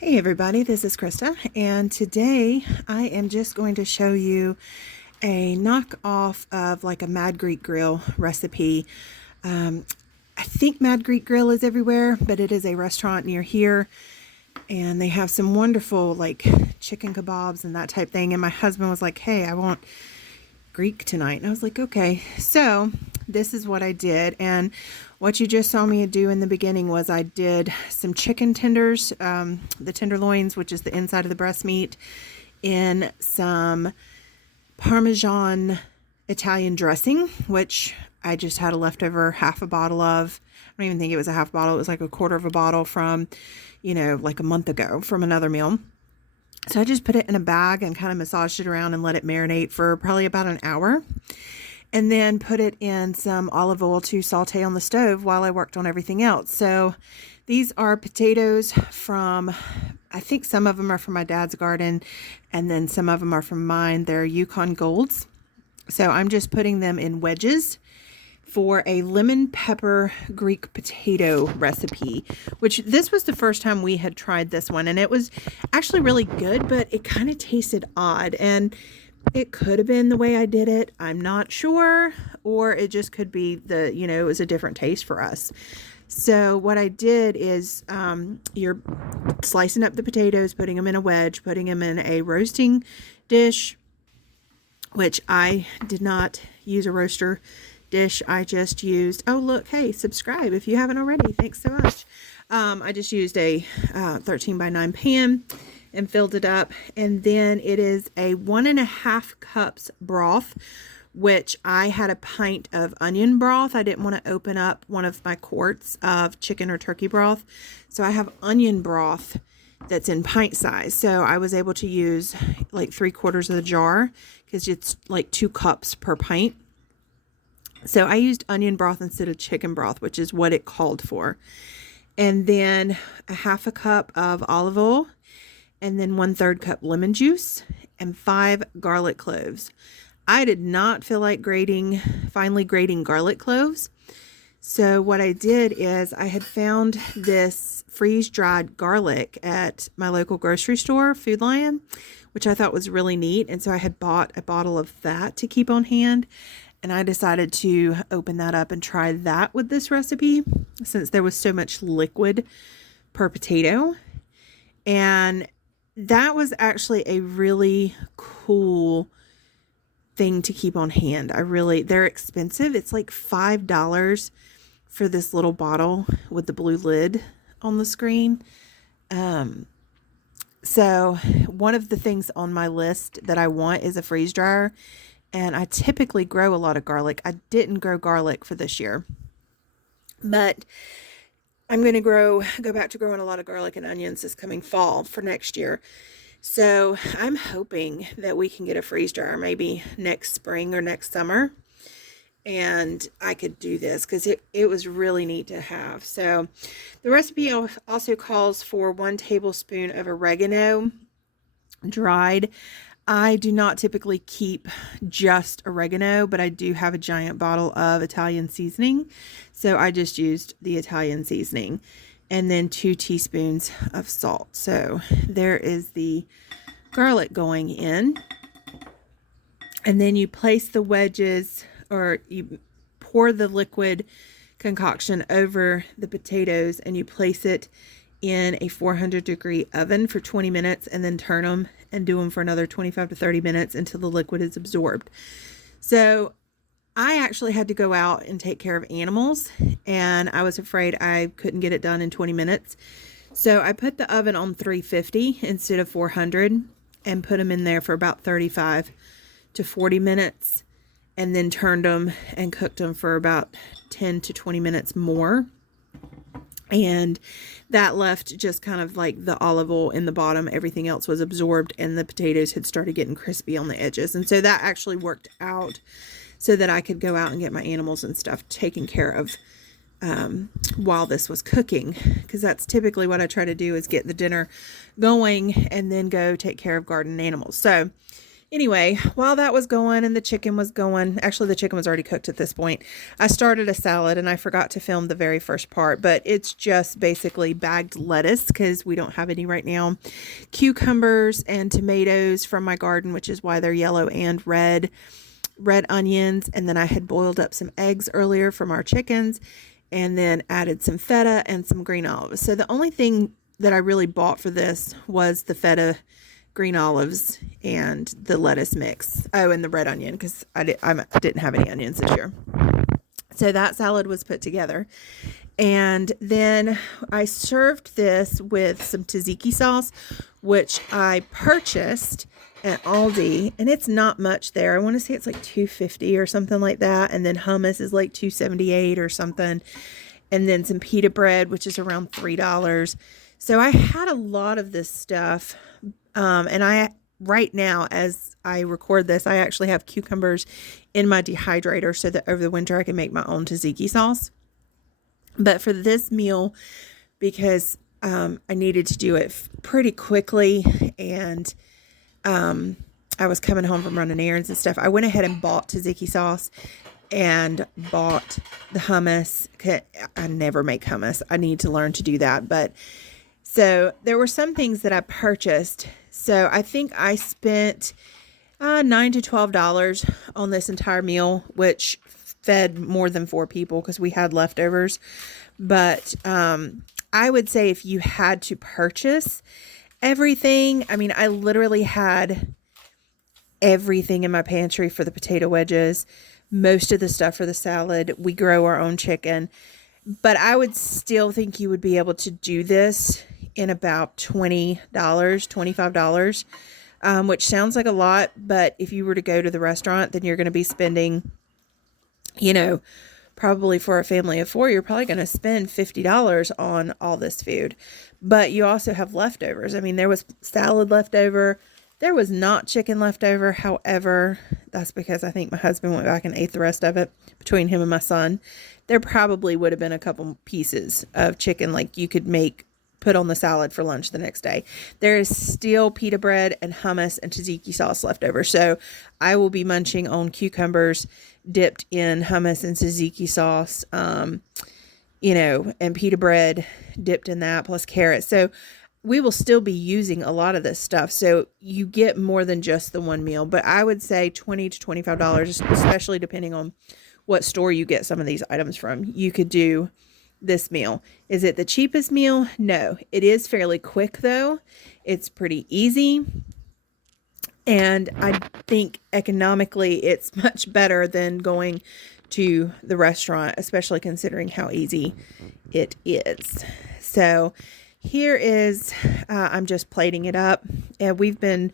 Hey everybody, this is Krista, and today I am just going to show you a knockoff of like a Mad Greek Grill recipe. I think Mad Greek Grill is everywhere, but it is a restaurant near here, and they have some wonderful like chicken kebabs and that type thing. And my husband was like, hey, I want Greek tonight. And I was like, okay. So this is what I did. And what you just saw me do in the beginning was I did some chicken tenders, the tenderloins, which is the inside of the breast meat, in some Parmesan Italian dressing, which I just had a leftover half a bottle of. I don't even think it was a half bottle. It was like a quarter of a bottle from, like a month ago from another meal. So I just put it in a bag and kind of massaged it around and let it marinate for probably about an hour. And then put it in some olive oil to saute on the stove while I worked on everything else. So these are potatoes from, I think some of them are from my dad's garden, and then some of them are from mine. They're Yukon Golds. So I'm just putting them in wedges for a lemon pepper Greek potato recipe, which this was the first time we had tried this one, and it was actually really good, but it kind of tasted odd, and it could have been the way I did it. I'm not sure, or it just could be it was a different taste for us. So what I did is you're slicing up the potatoes, putting them in a wedge, putting them in a roasting dish, which I did not use a roaster dish. I just used, oh look, hey, subscribe if you haven't already. Thanks so much. I just used a 13 by 9 pan and filled it up. And then it is a 1.5 cups broth, which I had a pint of onion broth. I didn't want to open up one of my quarts of chicken or turkey broth. So I have onion broth that's in pint size. So I was able to use like 3/4 of the jar because it's like 2 cups per pint. So I used onion broth instead of chicken broth, which is what it called for. And then a 1/2 cup of olive oil, and then 1/3 cup lemon juice, and 5 garlic cloves. I did not feel like finely grating garlic cloves. So what I did is I had found this freeze-dried garlic at my local grocery store, Food Lion, which I thought was really neat. And so I had bought a bottle of that to keep on hand. And I decided to open that up and try that with this recipe since there was so much liquid per potato. And that was actually a really cool thing to keep on hand. They're expensive. It's like $5 for this little bottle with the blue lid on the screen. So one of the things on my list that I want is a freeze dryer. And I typically grow a lot of garlic. I didn't grow garlic for this year, but I'm going to go back to growing a lot of garlic and onions this coming fall for next year. So I'm hoping that we can get a freeze dryer maybe next spring or next summer. And I could do this because it was really neat to have. So the recipe also calls for 1 tablespoon of oregano dried. I do not typically keep just oregano, but I do have a giant bottle of Italian seasoning. So I just used the Italian seasoning, and then 2 teaspoons of salt. So there is the garlic going in. And then you place the wedges, or you pour the liquid concoction over the potatoes, and you place it in a 400-degree oven for 20 minutes, and then turn them and do them for another 25 to 30 minutes until the liquid is absorbed. So I actually had to go out and take care of animals, and I was afraid I couldn't get it done in 20 minutes. So I put the oven on 350 instead of 400 and put them in there for about 35 to 40 minutes, and then turned them and cooked them for about 10 to 20 minutes more. And that left just kind of like the olive oil in the bottom. Everything else was absorbed, and the potatoes had started getting crispy on the edges. And so that actually worked out so that I could go out and get my animals and stuff taken care of while this was cooking. Because that's typically what I try to do, is get the dinner going and then go take care of garden animals. So Anyway, while that was going and the chicken was going, actually the chicken was already cooked at this point, I started a salad and I forgot to film the very first part, but it's just basically bagged lettuce because we don't have any right now, cucumbers and tomatoes from my garden, which is why they're yellow, and red onions, and then I had boiled up some eggs earlier from our chickens, and then added some feta and some green olives. So the only thing that I really bought for this was the feta, green olives, and the lettuce mix. Oh, and the red onion, because I didn't have any onions this year. So that salad was put together. And then I served this with some tzatziki sauce, which I purchased at Aldi, and it's not much there. I want to say it's like $2.50 or something like that. And then hummus is like $2.78 or something. And then some pita bread, which is around $3. So I had a lot of this stuff. And right now, as I record this, I actually have cucumbers in my dehydrator so that over the winter I can make my own tzatziki sauce. But for this meal, because I needed to do it pretty quickly, and I was coming home from running errands and stuff, I went ahead and bought tzatziki sauce and bought the hummus. I never make hummus. I need to learn to do that. But so there were some things that I purchased. So I think I spent $9 to $12 on this entire meal, which fed more than 4 people because we had leftovers. But I would say if you had to purchase everything, I mean, I literally had everything in my pantry for the potato wedges, most of the stuff for the salad. We grow our own chicken. But I would still think you would be able to do this in about $20, $25, which sounds like a lot. But if you were to go to the restaurant, then you're going to be spending, probably for a family of 4, you're probably going to spend $50 on all this food. But you also have leftovers. I mean, there was salad leftover. There was not chicken leftover. However, that's because I think my husband went back and ate the rest of it between him and my son. There probably would have been a couple pieces of chicken like you could put on the salad for lunch the next day. There is still pita bread and hummus and tzatziki sauce left over. So I will be munching on cucumbers dipped in hummus and tzatziki sauce, and pita bread dipped in that, plus carrots. So we will still be using a lot of this stuff. So you get more than just the one meal, but I would say $20 to $25, especially depending on what store you get some of these items from. You could do this meal. Is it the cheapest meal? No. It is fairly quick though. It's pretty easy. And I think economically it's much better than going to the restaurant, especially considering how easy it is. So here is, I'm just plating it up. And we've been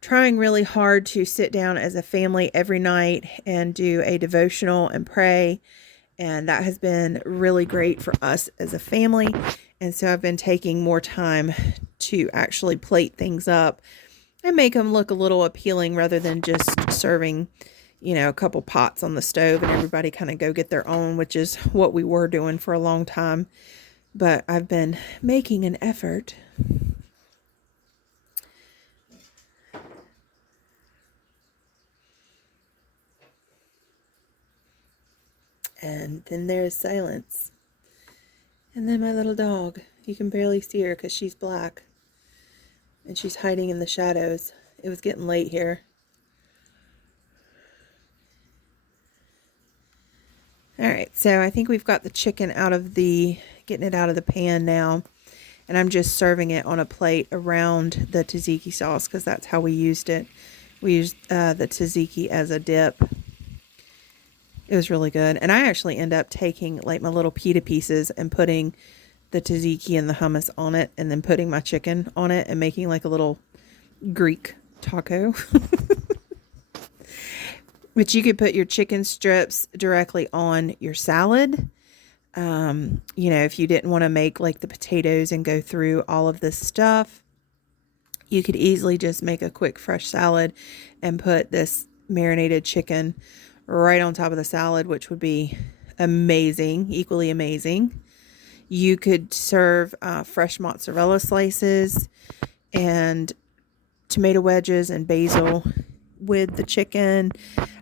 trying really hard to sit down as a family every night and do a devotional and pray. And that has been really great for us as a family. And so I've been taking more time to actually plate things up and make them look a little appealing rather than just serving, a couple pots on the stove and everybody kind of go get their own, which is what we were doing for a long time. But I've been making an effort. And then there's silence. And then my little dog. You can barely see her because she's black. And she's hiding in the shadows. It was getting late here. Alright, so I think we've got the chicken getting it out of the pan now. And I'm just serving it on a plate around the tzatziki sauce because that's how we used it. We used the tzatziki as a dip. It was really good. And I actually end up taking like my little pita pieces and putting the tzatziki and the hummus on it and then putting my chicken on it and making like a little Greek taco. But you could put your chicken strips directly on your salad. If you didn't want to make like the potatoes and go through all of this stuff, you could easily just make a quick fresh salad and put this marinated chicken right on top of the salad, which would be amazing, equally amazing. You could serve fresh mozzarella slices and tomato wedges and basil with the chicken.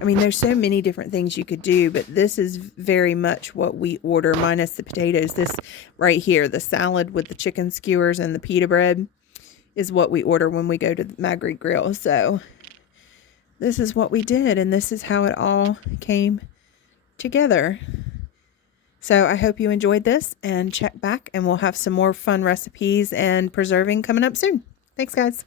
I mean, there's so many different things you could do, but this is very much what we order, minus the potatoes. This right here, the salad with the chicken skewers and the pita bread, is what we order when we go to the Mad Greek Grill. So this is what we did, and this is how it all came together. So I hope you enjoyed this, and check back and we'll have some more fun recipes and preserving coming up soon. Thanks, guys.